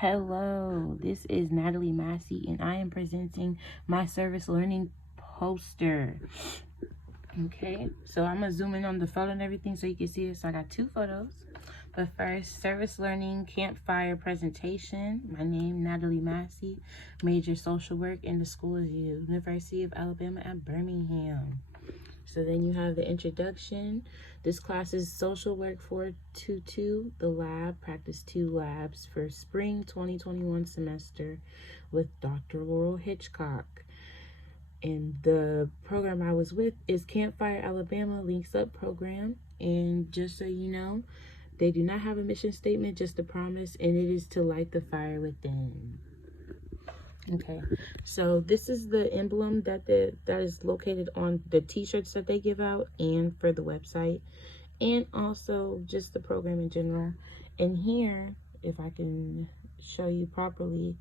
Hello, this is Natalie Massey, and I am presenting my service learning poster. Okay, so I'm gonna zoom in on the photo and everything so you can see it. So I got two photos. But first, service learning campfire presentation. My name, Natalie Massey, major social work in the School of the University of Alabama at Birmingham. So then you have the introduction. This class is Social Work 422, the lab, practice 2 labs for spring 2021 semester with Dr. Laurel Hitchcock. And the program I was with is Campfire Alabama Links Up program. And just so you know, they do not have a mission statement, just a promise, and it is to light the fire within. Okay, so this is the emblem that is located on the t-shirts that they give out and for the website, and also just the program in general. And here, if I can show you properly,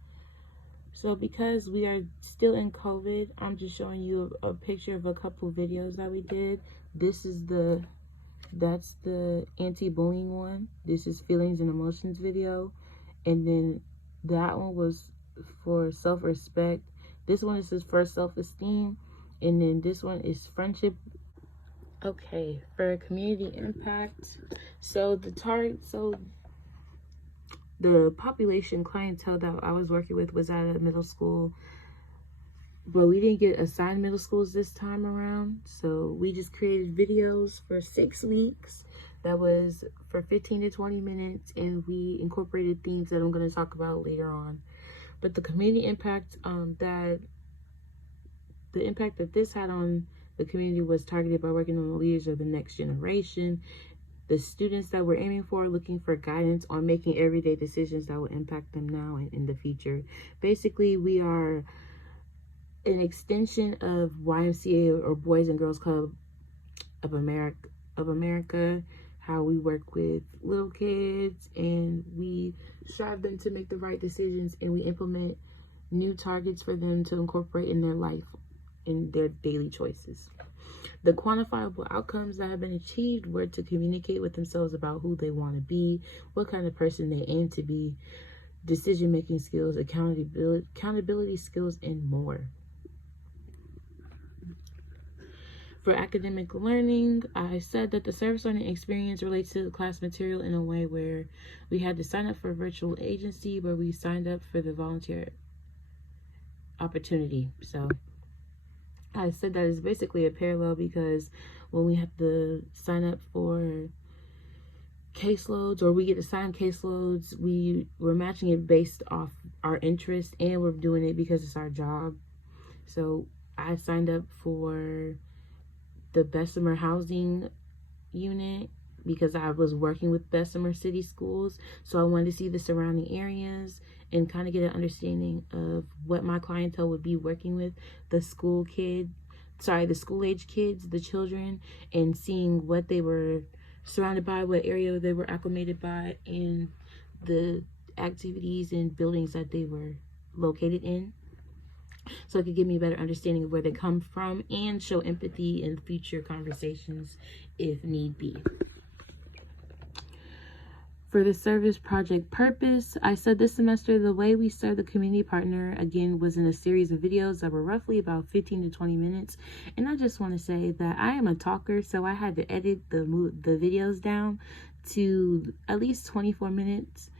so because we are still in COVID, I'm just showing you a picture of a couple videos that we did. This is that's the anti-bullying one. This is feelings and emotions video, and then that one was for self-respect. This one is for self-esteem, and then this one is friendship. Okay, for community impact, so the population clientele that I was working with was at a middle school, but we didn't get assigned middle schools this time around, so we just created videos for 6 weeks that was for 15 to 20 minutes, and we incorporated themes that I'm going to talk about later on. But the community impact, the impact that this had on the community was targeted by working on the leaders of the next generation, the students that we're aiming for, looking for guidance on making everyday decisions that will impact them now and in the future. Basically, we are an extension of YMCA, or Boys and Girls Club of America, how we work with little kids and we strive them to make the right decisions, and we implement new targets for them to incorporate in their life, in their daily choices. The quantifiable outcomes that have been achieved were to communicate with themselves about who they want to be, what kind of person they aim to be, decision-making skills, accountability skills, and more. For academic learning, I said that the service learning experience relates to the class material in a way where we had to sign up for a virtual agency where we signed up for the volunteer opportunity. So I said that is basically a parallel, because when we have to sign up for caseloads, or we get assigned caseloads, we're matching it based off our interest, and we're doing it because it's our job. So I signed up for the Bessemer Housing Unit because I was working with Bessemer City Schools, so I wanted to see the surrounding areas and kind of get an understanding of what my clientele would be working with, the school age kids, the children, and seeing what they were surrounded by, what area they were acclimated by, and the activities and buildings that they were located in, so it could give me a better understanding of where they come from and show empathy in future conversations if need be. For the service project purpose, I said this semester the way we served the community partner, again, was in a series of videos that were roughly about 15 to 20 minutes. And I just want to say that I am a talker, so I had to edit the videos down to at least 24 minutes.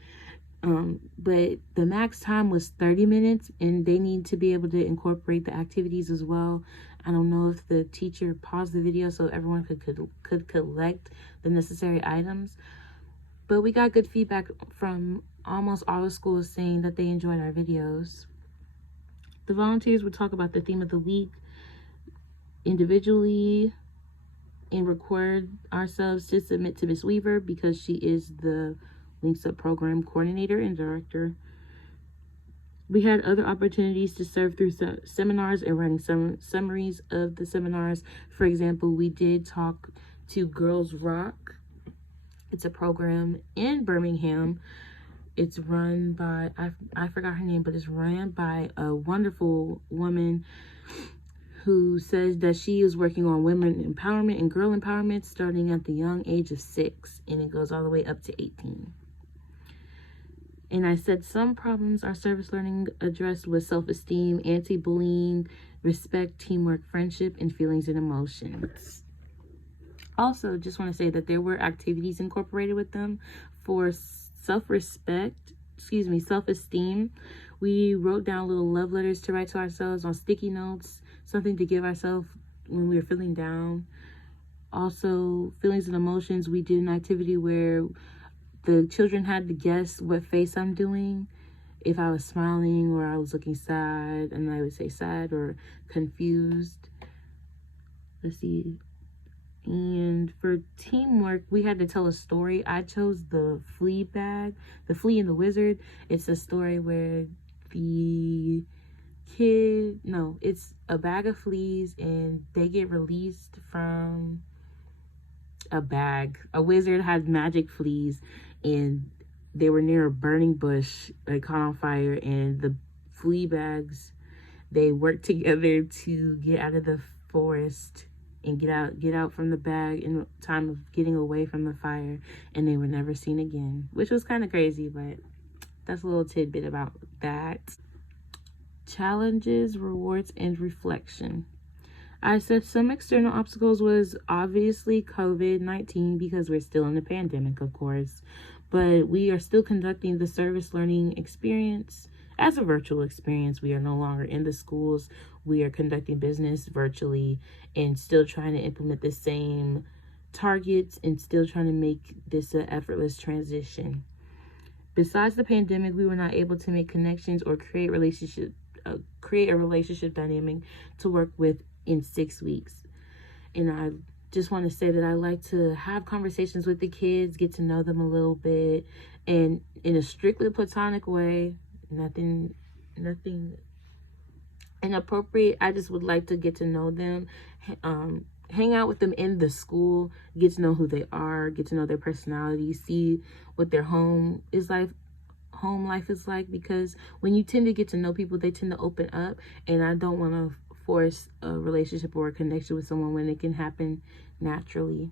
But the max time was 30 minutes, and they need to be able to incorporate the activities as well. I don't know if the teacher paused the video so everyone could collect the necessary items, but we got good feedback from almost all the schools saying that they enjoyed our videos. The volunteers would talk about the theme of the week individually and record ourselves to submit to Miss Weaver, because she is the Links Up program coordinator and director. We had other opportunities to serve through seminars and writing some summaries of the seminars. For example, we did talk to Girls Rock. It's a program in Birmingham. It's run by, I forgot her name, but it's run by a wonderful woman who says that she is working on women empowerment and girl empowerment starting at the young age of 6, and it goes all the way up to 18. And I said some problems our service learning addressed was self-esteem, anti-bullying, respect, teamwork, friendship, and feelings and emotions. Also, just want to say that there were activities incorporated with them for self-esteem. We wrote down little love letters to write to ourselves on sticky notes, something to give ourselves when we were feeling down. Also, feelings and emotions, we did an activity where the children had to guess what face I'm doing. If I was smiling or I was looking sad, and I would say sad or confused. Let's see. And for teamwork, we had to tell a story. I chose the flea bag, the flea and the wizard. It's a story where it's a bag of fleas and they get released from a bag. A wizard had magic fleas and they were near a burning bush. They caught on fire, and the flea bags, they worked together to get out of the forest and get out from the bag in time of getting away from the fire, and they were never seen again, which was kind of crazy, but that's a little tidbit about that. Challenges, rewards, and reflection. I said some external obstacles was obviously COVID-19 because we're still in the pandemic, of course, but we are still conducting the service learning experience as a virtual experience. We are no longer in the schools. We are conducting business virtually and still trying to implement the same targets and still trying to make this an effortless transition. Besides the pandemic, we were not able to make connections or create a relationship dynamic to work with in 6 weeks. And I just want to say that I like to have conversations with the kids, get to know them a little bit, and in a strictly platonic way, nothing inappropriate. I just would like to get to know them, hang out with them in the school, get to know who they are, get to know their personality, see what their home life is like, because when you tend to get to know people, they tend to open up, and I don't want to force a relationship or a connection with someone when it can happen naturally.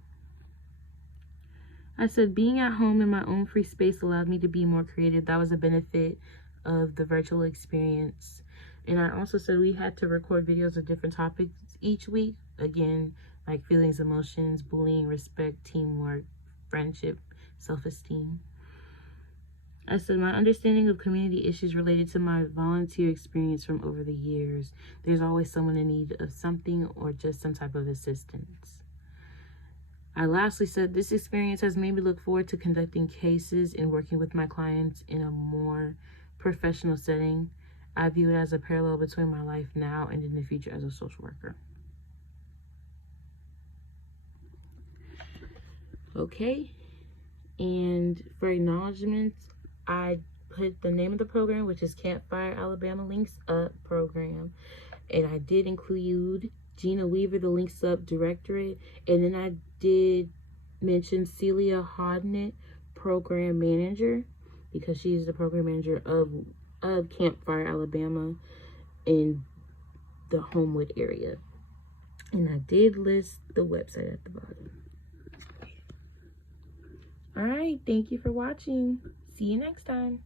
I said being at home in my own free space allowed me to be more creative. That was a benefit of the virtual experience. And I also said we had to record videos of different topics each week. Again, like feelings, emotions, bullying, respect, teamwork, friendship, self-esteem. I said my understanding of community issues related to my volunteer experience from over the years. There's always someone in need of something or just some type of assistance. I lastly said this experience has made me look forward to conducting cases and working with my clients in a more professional setting. I view it as a parallel between my life now and in the future as a social worker. Okay, and for acknowledgements, I put the name of the program, which is Campfire Alabama Links Up program, and I did include Gina Weaver, the Links Up directorate, and then I did mention Celia Hodnett, program manager, because she is the program manager of Campfire Alabama in the Homewood area, and I did list the website at the bottom. All right, thank you for watching. See you next time.